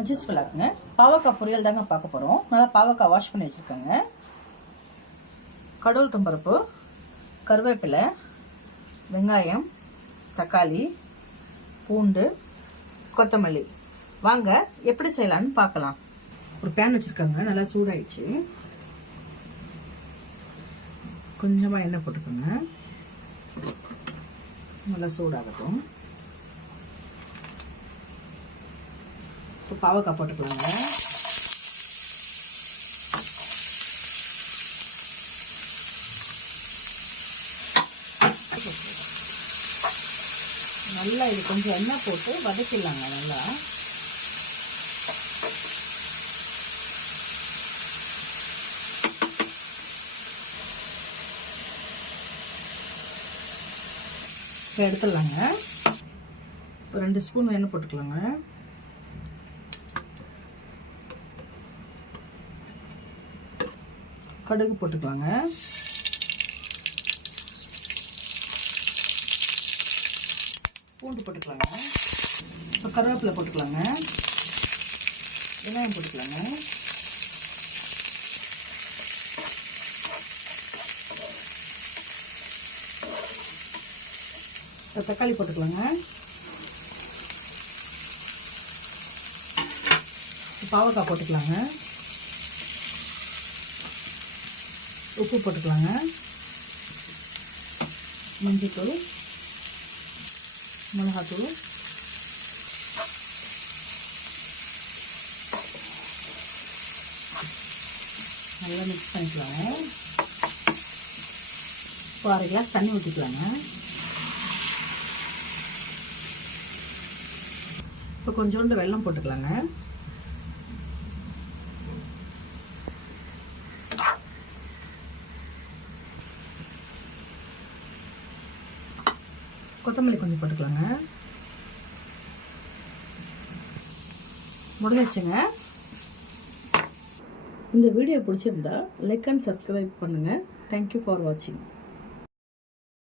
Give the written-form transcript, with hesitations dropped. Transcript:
Adjust விளாக்குங்க. பாவக்காய் பொரியல் தாங்க பார்க்க போகிறோம். நல்லா பாவக்காய் வாஷ் பண்ணி வச்சுருக்கோங்க. கடவுள் தும்பருப்பு, கருவேப்பிலை, வெங்காயம், தக்காளி, பூண்டு, கொத்தமல்லி. வாங்க எப்படி செய்யலான்னு பார்க்கலாம். ஒரு பேன் வச்சுருக்காங்க, நல்லா சூடாயிடுச்சு. கொஞ்சமாக எண்ணெய் போட்டுக்கோங்க, நல்லா சூடாகட்டும். இப்போ பாவக்காய் போட்டுக்கலாங்க. நல்லா இது கொஞ்சம் எண்ணெய் போட்டு வதக்கிடலாங்க. நல்லா எடுத்துடலாங்க. ஒரு 2 ஸ்பூன் எண்ணெய் போட்டுக்கலாங்க. கடுகு போட்டுக்கலாங்க. பூண்டு போட்டுக்கலாங்க. இப்போ கருவேப்பிலை போட்டுக்கலாங்க. வெங்காயம் போட்டுக்கலாங்க. இப்போ தக்காளி போட்டுக்கலாங்க. பாவக்காய் போட்டுக்கலாங்க. உப்பு போட்டுக்கலாங்க. மஞ்சள்தூள், மிளகாத்தூள், நல்லா மிக்ஸ் பண்ணிக்கலாங்க. இப்போ 1/2 கிளாஸ் தண்ணி ஊற்றிக்கலாங்க. இப்போ கொஞ்சோண்டு வெல்லம் போட்டுக்கலாங்க. கொத்தமல்லி கொஞ்சம் போட்டுக்கலாங்க. முடிஞ்சிச்சுங்க. இந்த வீடியோ பிடிச்சிருந்தா லைக் அண்ட் சப்ஸ்கிரைப் பண்ணுங்கள். தேங்க்யூ ஃபார் வாட்சிங்.